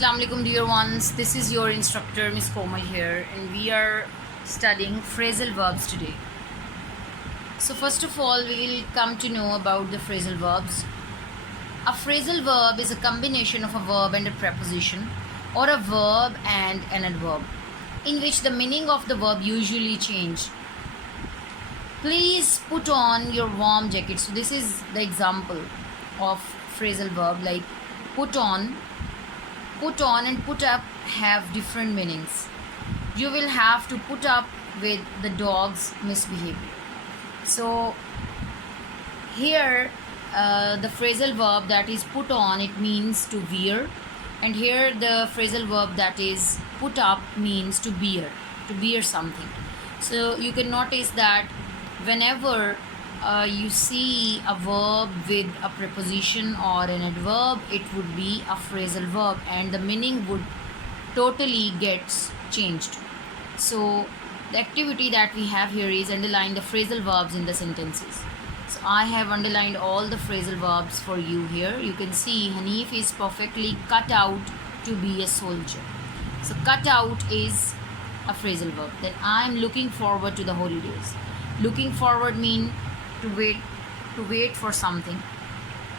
Assalamu alaikum dear ones, this is your instructor Miss Komal here, and we are studying phrasal verbs today. So first of all we will come to know about the phrasal verbs. A phrasal verb is a combination of a verb and a preposition, or a verb and an adverb, in which the meaning of the verb usually change. Please put on your warm jacket. So this is the example of phrasal verb, like put on and put up have different meanings. You will have to put up with the dog's misbehavior. So here the phrasal verb that is put on, it means to wear, and here the phrasal verb that is put up means to bear something. So you can notice that whenever you see a verb with a preposition or an adverb, it would be a phrasal verb and the meaning would totally gets changed. So the activity that we have here is underline the phrasal verbs in the sentences. So I have underlined all the phrasal verbs for you here. You can see Hanif is perfectly cut out to be a soldier. So cut out is a phrasal verb. Then I am looking forward to the holidays. Looking forward mean to wait for something.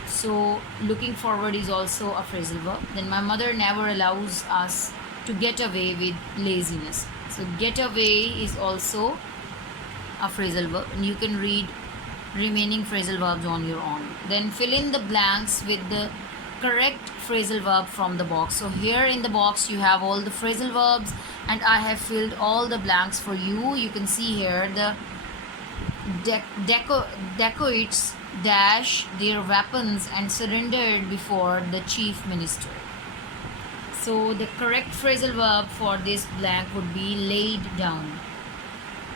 So looking forward is also a phrasal verb. Then my mother never allows us to get away with laziness. So get away is also a phrasal verb, and you can read remaining phrasal verbs on your own. Then fill in the blanks with the correct phrasal verb from the box. So here in the box you have all the phrasal verbs and I have filled all the blanks for you. You can see here the dacoits dash their weapons and surrendered before the chief minister. So the correct phrasal verb for this blank would be laid down.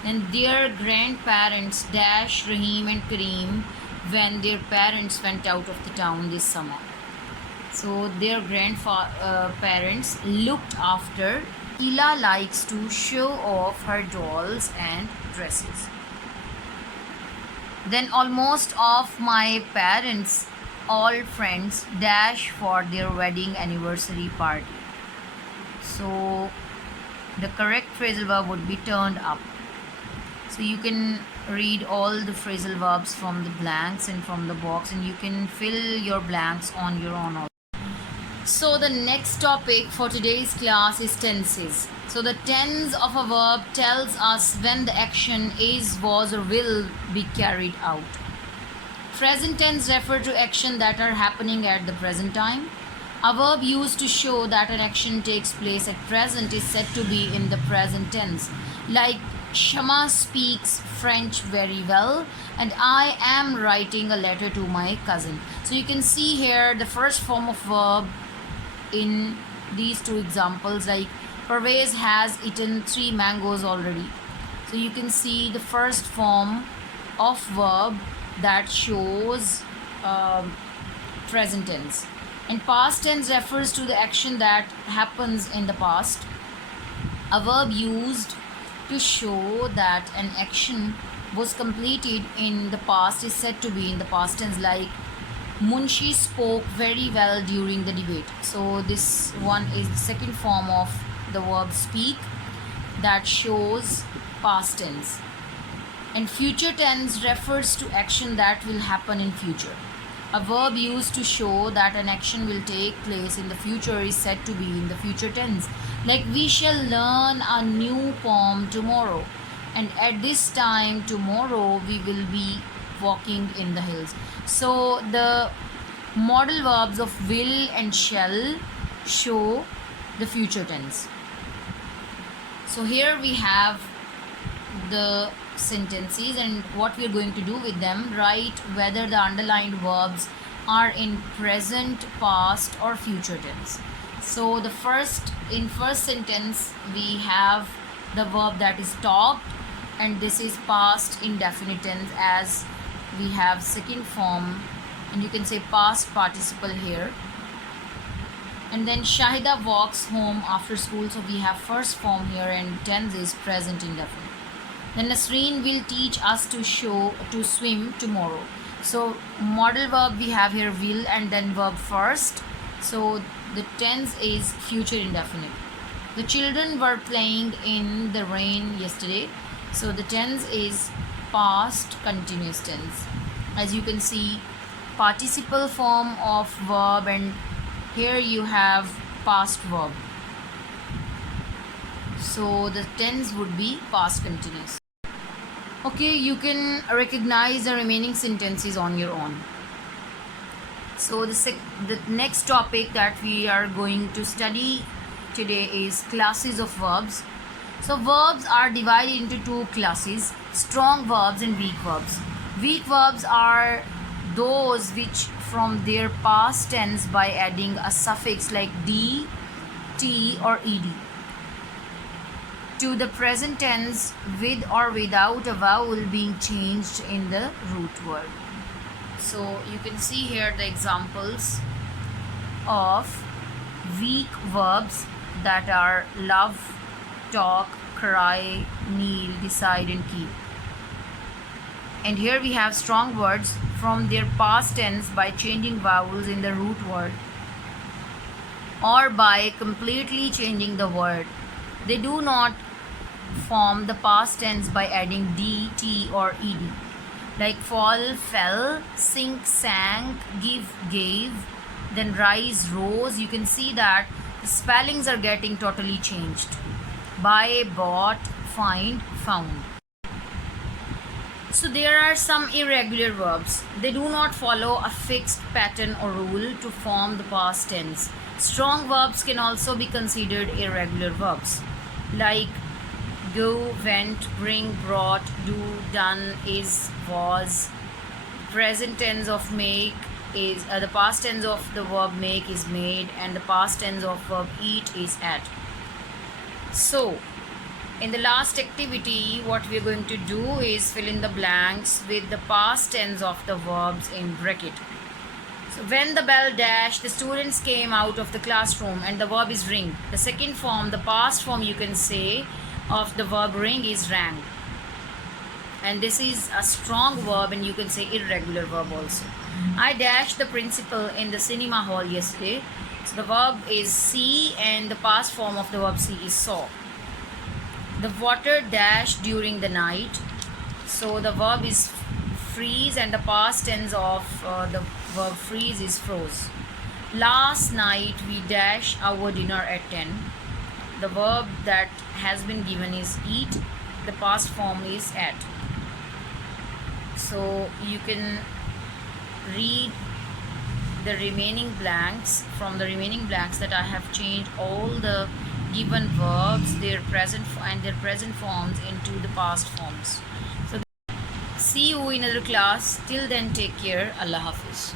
And their grandparents dash Rahim and Kareem when their parents went out of the town this summer. So their grandparents looked after. Ila likes to show off her dolls and dresses. Then almost of my parents all friends dash for their wedding anniversary party. So the correct phrasal verb would be turned up. So you can read all the phrasal verbs from the blanks and from the box, and you can fill your blanks on your own also. So the next topic for today's class is tenses. So the tense of a verb tells us when the action is, was or will be carried out. Present tense refer to action that are happening at the present time. A verb used to show that an action takes place at present is said to be in the present tense. Like Shama speaks French very well and I am writing a letter to my cousin. So you can see here the first form of verb in these two examples, like Parvez has eaten 3 mangoes already. So you can see the first form of verb that shows present tense. And past tense refers to the action that happens in the past. A verb used to show that an action was completed in the past is said to be in the past tense, like Munshi spoke very well during the debate. So this one is the second form of the verb speak that shows past tense. And future tense refers to action that will happen in future. A verb used to show that an action will take place in the future is said to be in the future tense. Like we shall learn a new poem tomorrow, and at this time tomorrow we will be walking in the hills. So the modal verbs of will and shall show the future tense. So here we have the sentences, and what we are going to do with them, write whether the underlined verbs are in present, past or future tense. So the first sentence we have the verb that is talked, and this is past indefinite tense, as we have second form, and you can say past participle here. And then Shahida walks home after school, so we have first form here and tense is present indefinite. Then Nasreen will teach us to swim tomorrow. So modal verb we have here will and then verb first. So The tense is future indefinite. The children were playing in the rain yesterday. So the tense is past continuous tense. As you can see, participle form of verb, and here you have past verb. So the tense would be past continuous. Okay, you can recognize the remaining sentences on your own. So the next topic that we are going to study today is classes of verbs. So verbs are divided into two classes: strong verbs and weak verbs. Weak verbs are those which from their past tense by adding a suffix like d, t or ed to the present tense with or without a vowel being changed in the root word. So you can see here the examples of weak verbs that are love, talk, cry, kneel, decide and keep. And here we have strong words from their past tense by changing vowels in the root word or by completely changing the word. They do not form the past tense by adding d, t or ed. Like fall, fell, sink, sank, give, gave, then rise, rose. You can see that the spellings are getting totally changed. Buy, bought, find, found. So there are some irregular verbs. They do not follow a fixed pattern or rule to form the past tense. Strong verbs can also be considered irregular verbs, like go, went, bring, brought, do, done, is, was. Present tense of make is the past tense of the verb make is made, and the past tense of verb eat is ate. So in the last activity, what we are going to do is fill in the blanks with the past tense of the verbs in bracket. So when the bell dashed, the students came out of the classroom, and the verb is ring. The second form, the past form, you can say, of the verb ring is rang. And this is a strong verb, and you can say irregular verb also. I dashed the principal in the cinema hall yesterday. So the verb is see, and the past form of the verb see is saw. The water dashed during the night. So the verb is freeze, and the past tense of the verb freeze is froze. Last night we dashed our dinner at 10. The verb that has been given is eat. The past form is ate. So you can read the remaining blanks. From the remaining blanks that I have changed all the given verbs, their present forms into the past forms. So see you in another class. Till then, take care. Allah Hafiz.